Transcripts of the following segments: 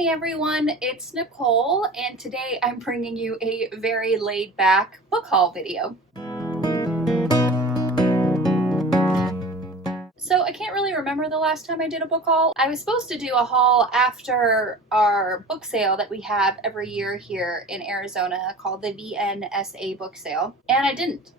Hey everyone, it's Nicole, and today I'm bringing you a very laid-back book haul video. So I can't really remember the last time I did a book haul. I was supposed to do a haul after our book sale that we have every year here in Arizona called the VNSA book sale, and I didn't.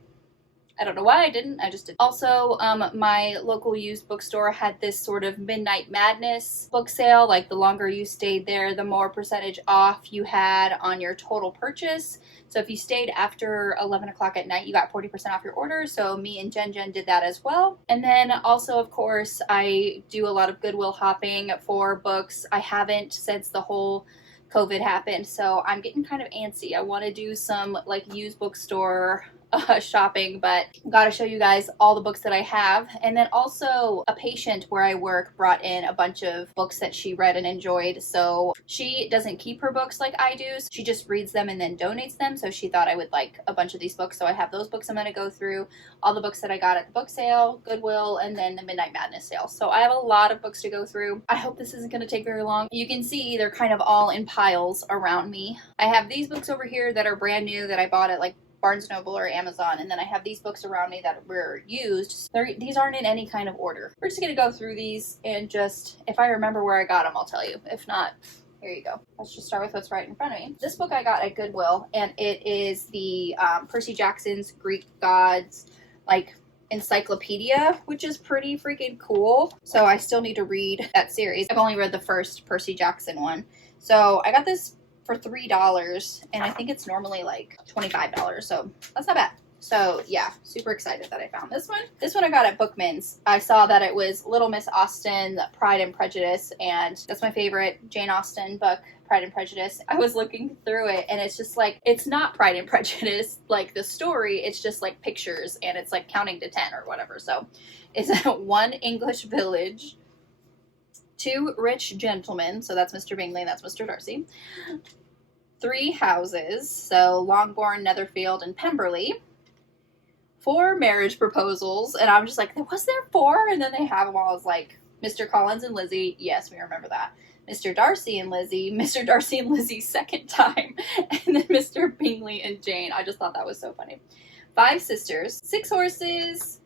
I don't know why I didn't, I just did. Also, my local used bookstore had this sort of midnight madness book sale, like the longer you stayed there, the more percentage off you had on your total purchase. So if you stayed after 11 o'clock at night, you got 40% off your order. So me and Jen did that as well. And then also, of course, I do a lot of Goodwill hopping for books. I haven't since the whole COVID happened, so I'm getting kind of antsy. I want to do some like used bookstore shopping, but gotta show you guys all the books that I have. And then also a patient where I work brought in a bunch of books that she read and enjoyed. So she doesn't keep her books like I do. She just reads them and then donates them. So she thought I would like a bunch of these books. So I have those books I'm going to go through, all the books that I got at the book sale, Goodwill, and then the Midnight Madness sale. So I have a lot of books to go through. I hope this isn't going to take very long. You can see they're kind of all in piles around me. I have these books over here that are brand new that I bought at like Barnes & Noble or Amazon, and then I have these books around me that were used. These aren't in any kind of order. We're just gonna go through these and just, if I remember where I got them, I'll tell you. If not, here you go. Let's just start with what's right in front of me. This book I got at Goodwill, and it is the Percy Jackson's Greek Gods, like, encyclopedia, which is pretty freaking cool. So I still need to read that series. I've only read the first Percy Jackson one. So I got this for $3, and I think it's normally like $25, so that's not bad. So yeah, super excited that I found this one. This one I got at Bookman's. I saw that it was Little Miss Austen, Pride and Prejudice, and that's my favorite Jane Austen book, Pride and Prejudice. I was looking through it, and it's just like, it's not Pride and Prejudice, like the story, it's just like pictures, and it's like counting to 10 or whatever. So it's one English village, two rich gentlemen, so that's Mr. Bingley and that's Mr. Darcy, three houses, so Longbourn, Netherfield, and Pemberley, four marriage proposals, and I'm just like, was there four? And then they have them all as like Mr. Collins and Lizzie, yes, we remember that, Mr. Darcy and Lizzie, Mr. Darcy and Lizzie's second time, and then Mr. Bingley and Jane. I just thought that was so funny. Five sisters, six horses,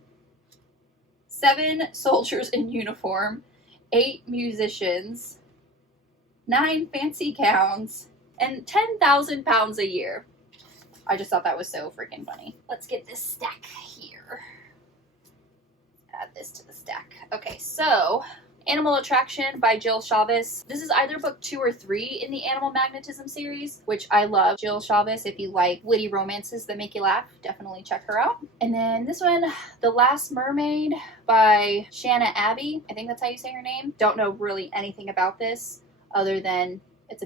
seven soldiers in uniform, 8 musicians, 9 fancy gowns, and 10,000 pounds a year. I just thought that was so freaking funny. Let's get this stack here. Add this to the stack. Okay, so Animal Attraction by Jill Chavez. This is either book 2 or 3 in the Animal Magnetism series, which I love. Jill Chavez, if you like witty romances that make you laugh, definitely check her out. And then this one, The Last Mermaid by Shanna Abbey. I think that's how you say her name. Don't know really anything about this other than it's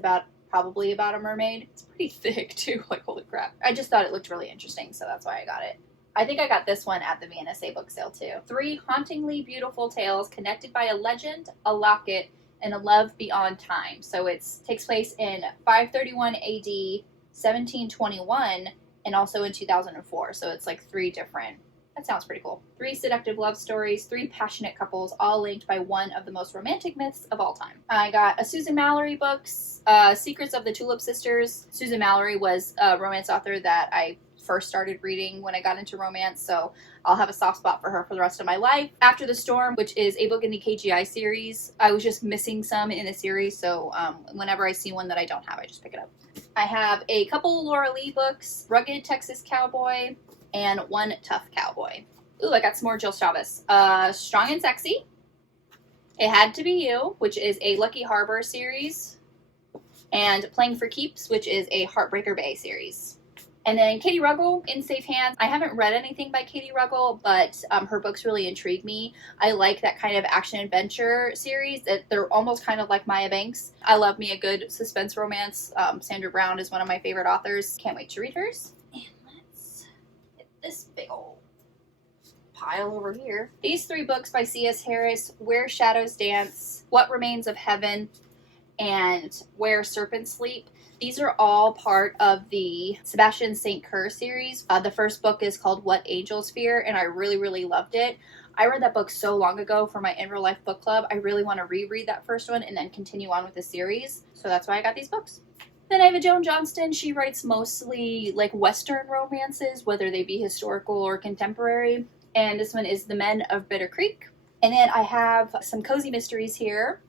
probably about a mermaid. It's pretty thick too, like holy crap. I just thought it looked really interesting, so that's why I got it. I think I got this one at the VNSA book sale too. 3 hauntingly beautiful tales connected by a legend, a locket, and a love beyond time. So it takes place in 531 AD, 1721, and also in 2004. So it's like 3 different. That sounds pretty cool. 3 seductive love stories, 3 passionate couples, all linked by one of the most romantic myths of all time. I got a Susan Mallory books, Secrets of the Tulip Sisters. Susan Mallory was a romance author that I first started reading when I got into romance, so I'll have a soft spot for her for the rest of my life. After the Storm, which is a book in the KGI series. I was just missing some in the series, so whenever I see one that I don't have, I just pick it up. I have a couple Laura Lee books, Rugged Texas Cowboy, and One Tough Cowboy. Ooh, I got some more Jill Chavez. Strong and Sexy, It Had to Be You, which is a Lucky Harbor series, and Playing for Keeps, which is a Heartbreaker Bay series. And then Katie Ruggles, In Safe Hands. I haven't read anything by Katie Ruggles, but her books really intrigue me. I like that kind of action-adventure series. They're almost kind of like Maya Banks. I love me a good suspense romance. Sandra Brown is one of my favorite authors. Can't wait to read hers. And let's get this big old pile over here. These 3 books by C.S. Harris, Where Shadows Dance, What Remains of Heaven, and Where Serpents Sleep. These are all part of the Sebastian St. Cyr series. The first book is called What Angels Fear, and I really, really loved it. I read that book so long ago for my in real life book club. I really want to reread that first one and then continue on with the series. So that's why I got these books. Then I have a Joan Johnston. She writes mostly like Western romances, whether they be historical or contemporary. And this one is The Men of Bitter Creek. And then I have some cozy mysteries here.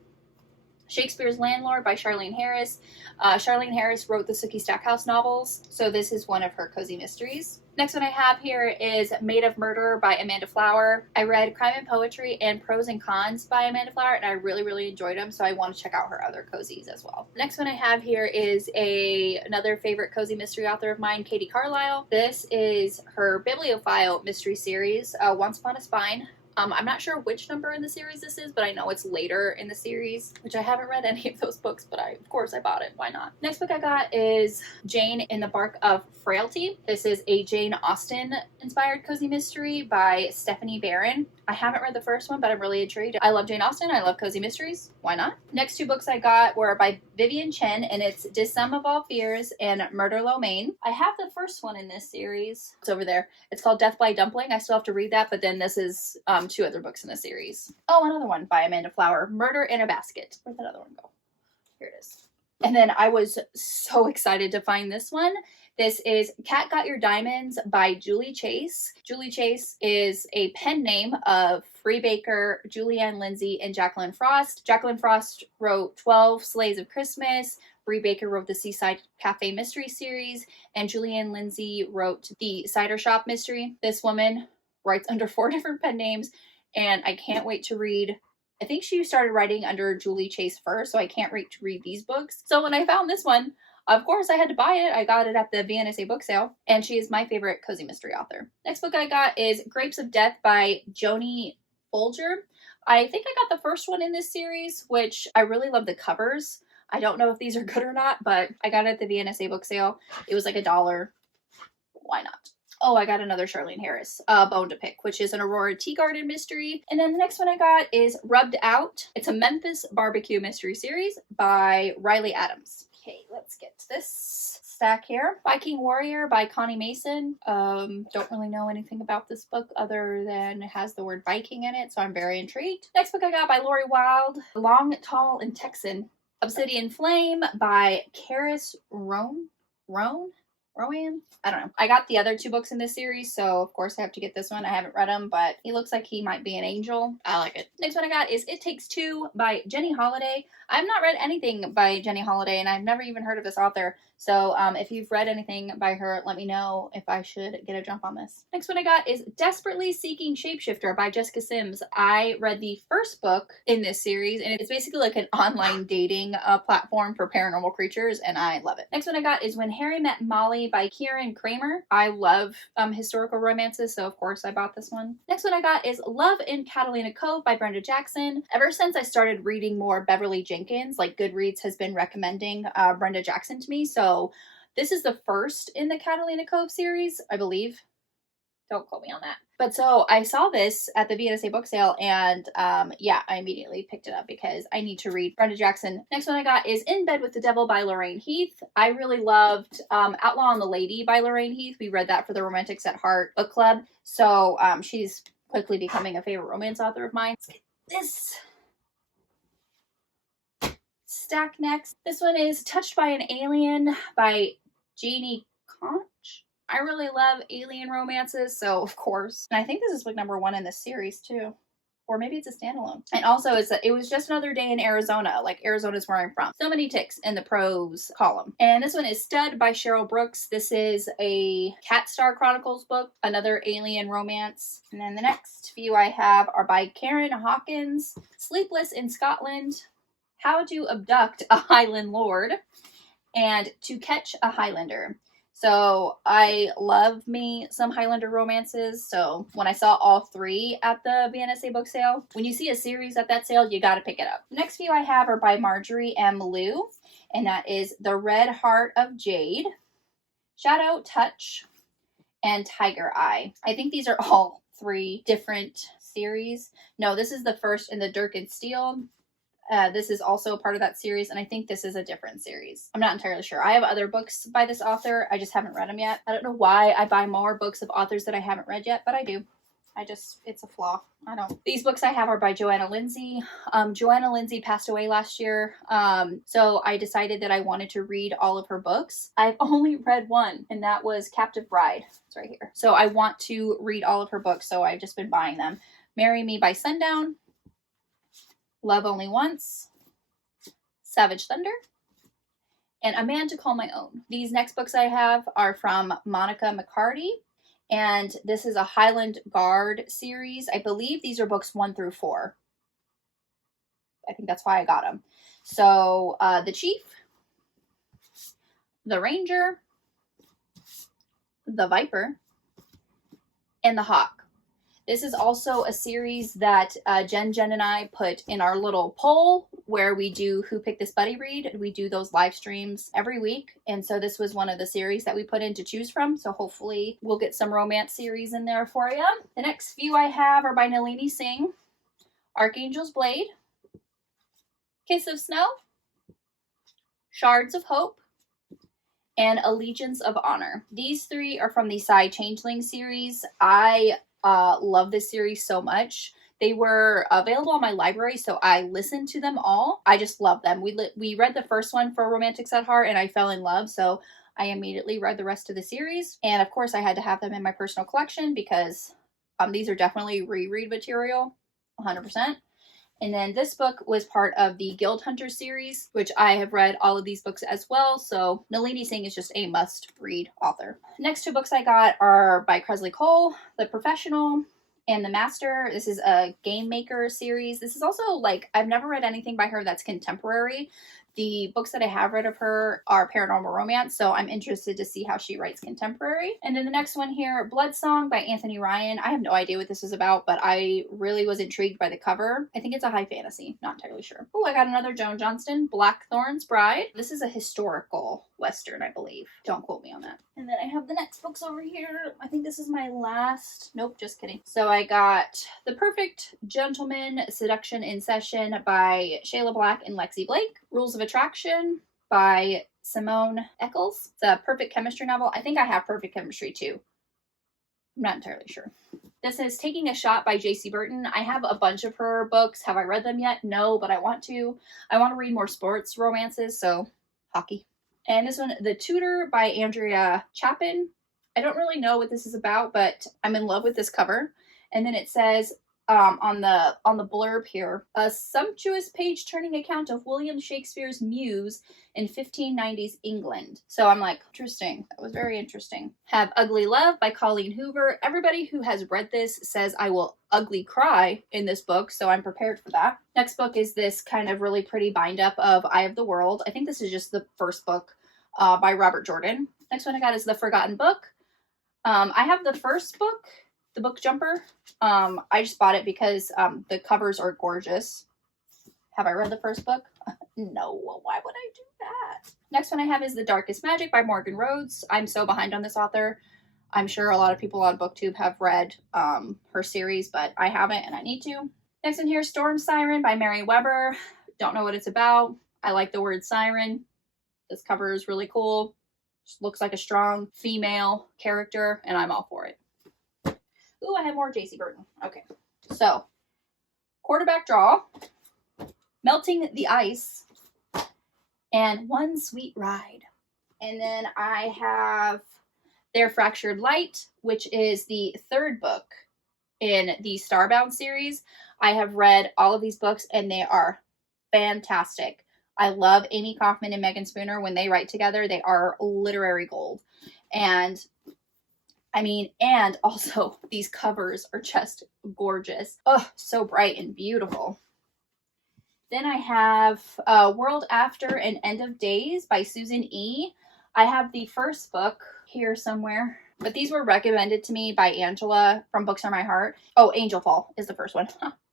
Shakespeare's Landlord by Charlene Harris. Charlene Harris wrote the Sookie Stackhouse novels, so this is one of her cozy mysteries. Next one I have here is Made of Murder by Amanda Flower. I read Crime and Poetry and Pros and Cons by Amanda Flower, and I really enjoyed them, so I want to check out her other cozies as well. Next one I have here is another favorite cozy mystery author of mine, Katie Carlisle. This is her Bibliophile mystery series, Once Upon a Spine. I'm not sure which number in the series this is, but I know it's later in the series, which I haven't read any of those books, but of course I bought it. Why not? Next book I got is Jane in the Bark of Frailty. This is a Jane Austen inspired cozy mystery by Stephanie Barron. I haven't read the first one, but I'm really intrigued. I love Jane Austen. I love cozy mysteries. Why not? Next two books I got were by Vivian Chen, and it's Disarm of All Fears and Murder Lo Mein. I have the first one in this series. It's over there. It's called Death by Dumpling. I still have to read that, but then this is two other books in the series. Oh, another one by Amanda Flower, Murder in a Basket. Where'd that other one go? Here it is. And then I was so excited to find this one. This is Cat Got Your Diamonds by Julie Chase. Julie Chase is a pen name of Free Baker, Julianne Lindsay, and Jacqueline Frost. Jacqueline Frost wrote 12 Sleighs of Christmas. Bree Baker wrote the Seaside Cafe Mystery Series, and Julianne Lindsay wrote the Cider Shop Mystery. This woman writes under 4 different pen names, and I can't wait to read. I think she started writing under Julie Chase first, so I can't wait to read these books. So when I found this one, of course I had to buy it. I got it at the VNSA book sale, and she is my favorite cozy mystery author. Next book I got is Grapes of Death by Joni Folger. I think I got the first one in this series, which I really love the covers. I don't know if these are good or not, but I got it at the VNSA book sale. It was like $1. Why not? Oh, I got another Charlene Harris, Bone to Pick, which is an Aurora Tea Garden mystery. And then the next one I got is Rubbed Out. It's a Memphis barbecue mystery series by Riley Adams. Okay, let's get to this stack here. Viking Warrior by Connie Mason. Don't really know anything about this book other than it has the word Viking in it, so I'm very intrigued. Next book I got by Lori Wilde, Long, Tall, and Texan. Obsidian Flame by Karis Rowan? I don't know. I got the other 2 books in this series, so of course I have to get this one. I haven't read him, but he looks like he might be an angel. I like it. Next one I got is It Takes Two by Jenny Holiday. I've not read anything by Jenny Holiday, and I've never even heard of this author. So if you've read anything by her, let me know if I should get a jump on this. Next one I got is Desperately Seeking Shapeshifter by Jessica Sims. I read the first book in this series, and it's basically like an online dating platform for paranormal creatures, and I love it. Next one I got is When Harry Met Molly by Kieran Kramer. I love historical romances, so of course I bought this one. Next one I got is Love in Catalina Cove by Brenda Jackson. Ever since I started reading more Beverly Jenkins, like Goodreads has been recommending Brenda Jackson to me, so this is the first in the Catalina Cove series, I believe. Don't quote me on that. But so I saw this at the VNSA book sale, and yeah, I immediately picked it up because I need to read Brenda Jackson. Next one I got is In Bed with the Devil by Lorraine Heath. I really loved Outlaw and the Lady by Lorraine Heath. We read that for the Romantics at Heart book club. So she's quickly becoming a favorite romance author of mine. Let's get this stack next. This one is Touched by an Alien by Janie Conch. I really love alien romances, so of course. And I think this is book number 1 in this series too. Or maybe it's a standalone. And also it was just another day in Arizona. Like, Arizona's where I'm from. So many ticks in the prose column. And this one is Stud by Cheryl Brooks. This is a Cat Star Chronicles book, another alien romance. And then the next few I have are by Karen Hawkins, Sleepless in Scotland, How to Abduct a Highland Lord, and To Catch a Highlander. So I love me some Highlander romances. So when I saw all 3 at the VNSA book sale, when you see a series at that sale, you got to pick it up. The next few I have are by Marjorie M. Liu, and that is The Red Heart of Jade, Shadow Touch, and Tiger Eye. I think these are all 3 different series. No, this is the first in the Dirk and Steel. This is also a part of that series, and I think this is a different series. I'm not entirely sure. I have other books by this author. I just haven't read them yet. I don't know why I buy more books of authors that I haven't read yet, but I do. It's a flaw. These books I have are by Joanna Lindsey. Joanna Lindsey passed away last year. So I decided that I wanted to read all of her books. I've only read one, and that was Captive Bride. It's right here. So I want to read all of her books, so I've just been buying them. Marry Me by Sundown, Love Only Once, Savage Thunder, and A Man to Call My Own. These next books I have are from Monica McCarty, and this is a Highland Guard series. I believe these are books 1 through 4. I think that's why I got them. So, The Chief, The Ranger, The Viper, and The Hawk. This is also a series that Jen and I put in our little poll where we do Who Picked This Buddy Read. We do those live streams every week. And so this was one of the series that we put in to choose from. So hopefully we'll get some romance series in there for you. The next few I have are by Nalini Singh, Archangel's Blade, Kiss of Snow, Shards of Hope, and Allegiance of Honor. These 3 are from the Psy Changeling series. I love this series so much. They were available on my library, so I listened to them all. I just love them. We read the first one for Romantics at Heart, and I fell in love, so I immediately read the rest of the series. And of course, I had to have them in my personal collection because these are definitely reread material, 100%. And then this book was part of the Guild Hunter series, which I have read all of these books as well. So Nalini Singh is just a must-read author. Next 2 books I got are by Kresley Cole, The Professional and The Master. This is a Game Maker series. This is also I've never read anything by her that's contemporary. The books that I have read of her are paranormal romance, so I'm interested to see how she writes contemporary. And then the next one here, Blood Song by Anthony Ryan. I have no idea what this is about, but I really was intrigued by the cover. I think it's a high fantasy, not entirely sure. Oh, I got another Joan Johnston, Blackthorn's Bride. This is a historical Western, I believe. Don't quote me on that. And then I have the next books over here. I think this is my last. Nope, just kidding. So I got The Perfect Gentleman, Seduction in Session by Shayla Black and Lexi Blake. Rules of Attraction by Simone Eccles. It's a perfect chemistry novel. I think I have Perfect Chemistry too. I'm not entirely sure. This is Taking a Shot by J.C. Burton. I have a bunch of her books. Have I read them yet? No, but I want to. I want to read more sports romances, so hockey. And this one, The Tutor by Andrea Chapin. I don't really know what this is about, but I'm in love with this cover. And then it says on the blurb here, a sumptuous page-turning account of William Shakespeare's muse in 1590s England. So I'm like, interesting. That was very interesting. Have Ugly Love by Colleen Hoover. Everybody who has read this says I will ugly cry in this book, so I'm prepared for that. Next book is this kind of really pretty bind-up of Eye of the World. I think this is just the first book by Robert Jordan. Next one I got is The Forgotten Book. I have the first book, The Book Jumper. I just bought it because the covers are gorgeous. Have I read the first book? No. Why would I do that? Next one I have is The Darkest Magic by Morgan Rhodes. I'm so behind on this author. I'm sure a lot of people on BookTube have read her series, but I haven't and I need to. Next one here, Storm Siren by Mary Weber. Don't know what it's about. I like the word siren. This cover is really cool. Just looks like a strong female character, and I'm all for it. Ooh, I have more J.C. Burton. Okay, so Quarterback Draw, Melting the Ice, and One Sweet Ride. And then I have Their Fractured Light, which is the third book in the Starbound series. I have read all of these books, and they are fantastic. I love Amy Kaufman and Megan Spooner. When they write together, they are literary gold. And I mean, and also these covers are just gorgeous. Oh, so bright and beautiful. Then I have World After and End of Days by Susan E. I have the first book here somewhere, but these were recommended to me by Angela from Books Are My Heart. Oh, Angel Fall is the first one.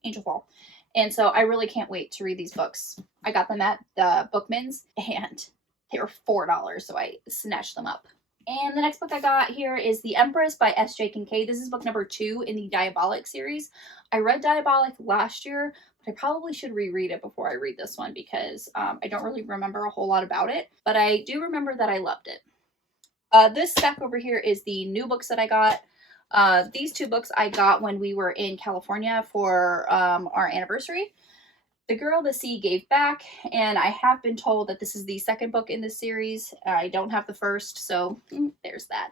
Angel Fall. And so I really can't wait to read these books. I got them at the Bookman's and they were $4, so I snatched them up. And the next book I got here is The Empress by S.J. Kincaid. This is book number 2 in the Diabolic series. I read Diabolic last year, but I probably should reread it before I read this one because I don't really remember a whole lot about it. But I do remember that I loved it. This stack over here is the new books that I got. These two books I got when we were in California for our anniversary. The Girl the Sea Gave Back, and I have been told that this is the second book in this series. I don't have the first, so there's that.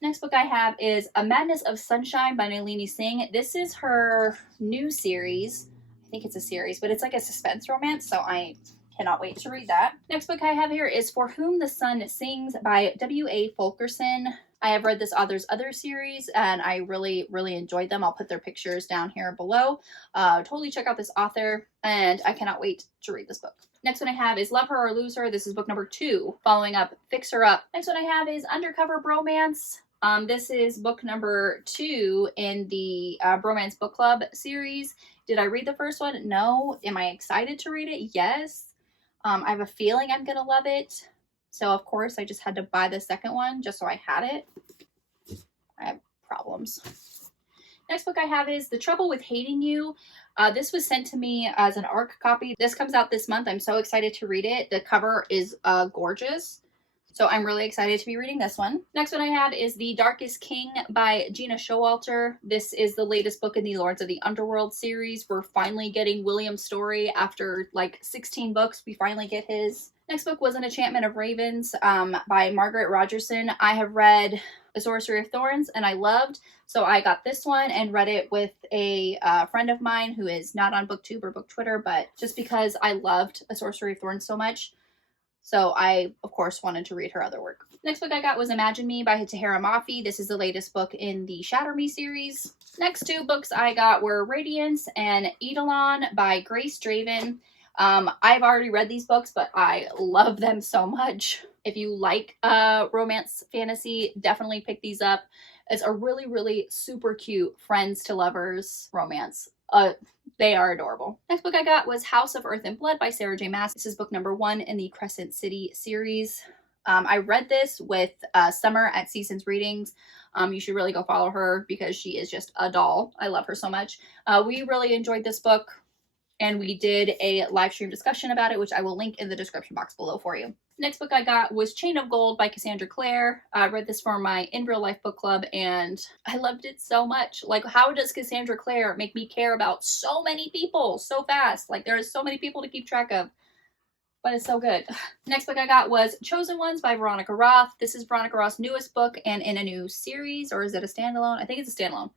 Next book I have is A Madness of Sunshine by Nalini Singh. This is her new series. I think it's a series, but it's like a suspense romance, so I cannot wait to read that. Next book I have here is For Whom the Sun Sings by W.A. Fulkerson. I have read this author's other series, and I really, really enjoyed them. I'll put their pictures down here below. Totally check out this author, and I cannot wait to read this book. Next one I have is Love Her or Lose Her. This is book number 2, following up Fix Her Up. Next one I have is Undercover Bromance. This is book number 2 in the Bromance Book Club series. Did I read the first one? No. Am I excited to read it? Yes. I have a feeling I'm going to love it. So, of course, I just had to buy the second one just so I had it. I have problems. Next book I have is The Trouble with Hating You. This was sent to me as an ARC copy. This comes out this month. I'm so excited to read it. The cover is gorgeous. So I'm really excited to be reading this one. Next one I have is The Darkest King by Gina Showalter. This is the latest book in the Lords of the Underworld series. We're finally getting William's story after like 16 books. We finally get his. Next book was An Enchantment of Ravens by Margaret Rogerson. I have read A Sorcery of Thorns and I loved, so I got this one and read it with a friend of mine who is not on BookTube or BookTwitter, but just because I loved A Sorcery of Thorns so much. So I, of course, wanted to read her other work. Next book I got was Imagine Me by Tahira Mafi. This is the latest book in the Shatter Me series. Next two books I got were Radiance and Eidolon by Grace Draven. I've already read these books, but I love them so much. If you like romance fantasy, definitely pick these up. It's a really, really super cute friends to lovers romance. They are adorable. Next book I got was House of Earth and Blood by Sarah J. Maas. This is book number 1 in the Crescent City series. I read this with Summer at sReadings. You should really go follow her because she is just a doll. I love her so much. We really enjoyed this book, and we did a live stream discussion about it, which I will link in the description box below for you. Next book I got was Chain of Gold by Cassandra Clare. I read this for my In Real Life book club, and I loved it so much. Like, how does Cassandra Clare make me care about so many people so fast? Like, there's so many people to keep track of, but it's so good. Next book I got was Chosen Ones by Veronica Roth. This is Veronica Roth's newest book and in a new series, or is it a standalone? I think it's a standalone.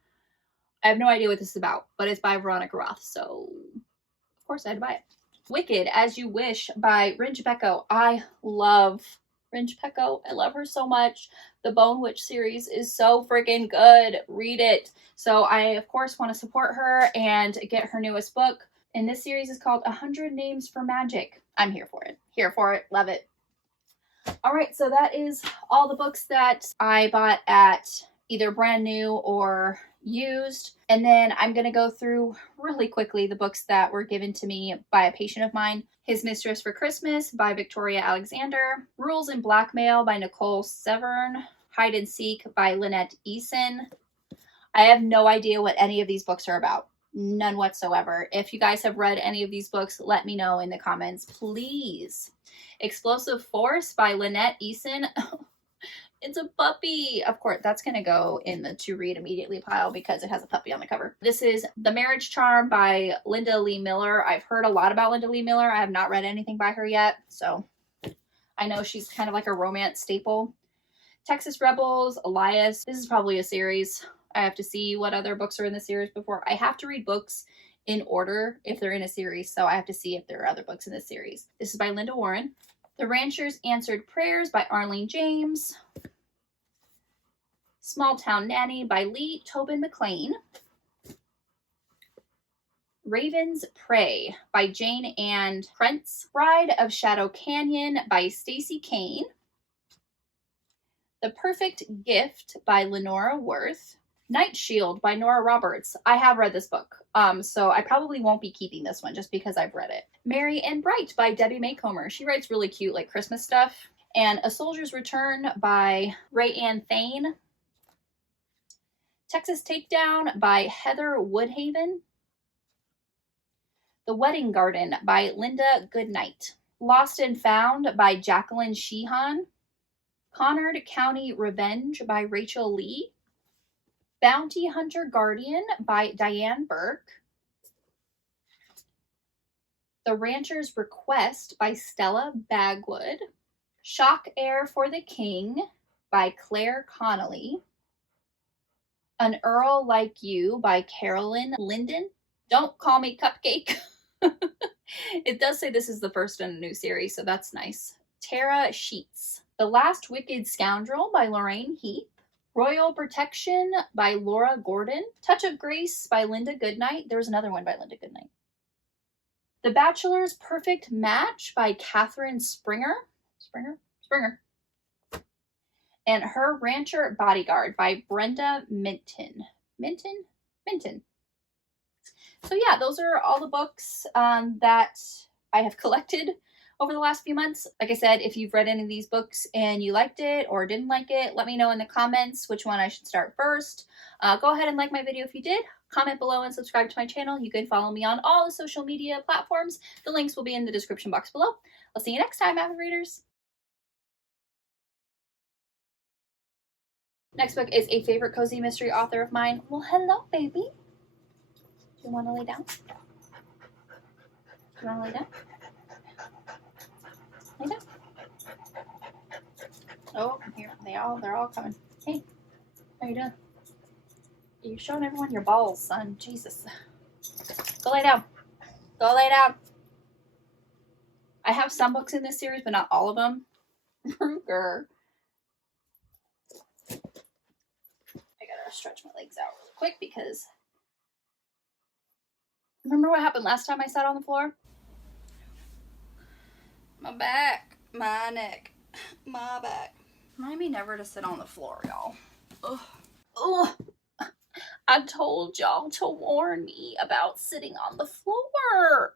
I have no idea what this is about, but it's by Veronica Roth, so of course I had to buy it. Wicked As You Wish by Rinj Pecco. I love Rinj Pecco. I love her so much. The Bone Witch series is so freaking good. Read it. So I, of course, want to support her and get her newest book. And this series is called 100 Names for Magic. I'm here for it. Here for it. Love it. All right, so that is all the books that I bought at either brand new or used. And then I'm going to go through really quickly the books that were given to me by a patient of mine. His Mistress for Christmas by Victoria Alexander. Rules and Blackmail by Nicole Severn. Hide and Seek by Lynette Eason. I have no idea what any of these books are about. None whatsoever. If you guys have read any of these books, let me know in the comments, please. Explosive Force by Lynette Eason. It's a puppy. Of course, that's going to go in the to read immediately pile because it has a puppy on the cover. This is The Marriage Charm by Linda Lee Miller. I've heard a lot about Linda Lee Miller. I have not read anything by her yet, so I know she's kind of like a romance staple. Texas Rebels, Elias. This is probably a series. I have to see what other books are in the series before. I have to read books in order if they're in a series, so I have to see if there are other books in this series. This is by Linda Warren. The Rancher's Answered Prayers by Arlene James. Small Town Nanny by Lee Tobin McLean. Raven's Prey by Jane Ann Krentz. Bride of Shadow Canyon by Stacey Kane. The Perfect Gift by Lenora Worth. Night Shield by Nora Roberts. I have read this book, so I probably won't be keeping this one just because I've read it. Merry and Bright by Debbie Maycomer. She writes really cute, like Christmas stuff. And A Soldier's Return by Ray Ann Thane. Texas Takedown by Heather Woodhaven. The Wedding Garden by Linda Goodnight. Lost and Found by Jacqueline Sheehan. Conard County Revenge by Rachel Lee. Bounty Hunter Guardian by Diane Burke. The Rancher's Request by Stella Bagwood. Shock Air for the King by Claire Connolly. An Earl Like You by Carolyn Linden. Don't call me Cupcake. It does say this is the first in a new series, so that's nice. Tara Sheets. The Last Wicked Scoundrel by Lorraine Heath. Royal Protection by Laura Gordon. Touch of Grace by Linda Goodnight. There was another one by Linda Goodnight. The Bachelor's Perfect Match by Catherine Springer. Springer. And Her Rancher Bodyguard by Brenda Minton. Minton. So yeah, those are all the books that I have collected over the last few months. Like I said, if you've read any of these books and you liked it or didn't like it, let me know in the comments which one I should start first. Go ahead and like my video if you did. Comment below and subscribe to my channel. You can follow me on all the social media platforms. The links will be in the description box below. I'll see you next time, avid readers. Next book is a favorite cozy mystery author of mine. Well, hello, baby. Do you want to lay down? Do you want to lay down? Lay down. Oh, here they're all coming. Hey, how you doing? You're showing everyone your balls, son. Jesus. Go lay down. Go lay down. I have some books in this series, but not all of them. Ruger. I gotta stretch my legs out really quick because remember what happened last time I sat on the floor? My back, my neck, my back. Remind me never to sit on the floor, y'all. Ugh. Ugh. I told y'all to warn me about sitting on the floor.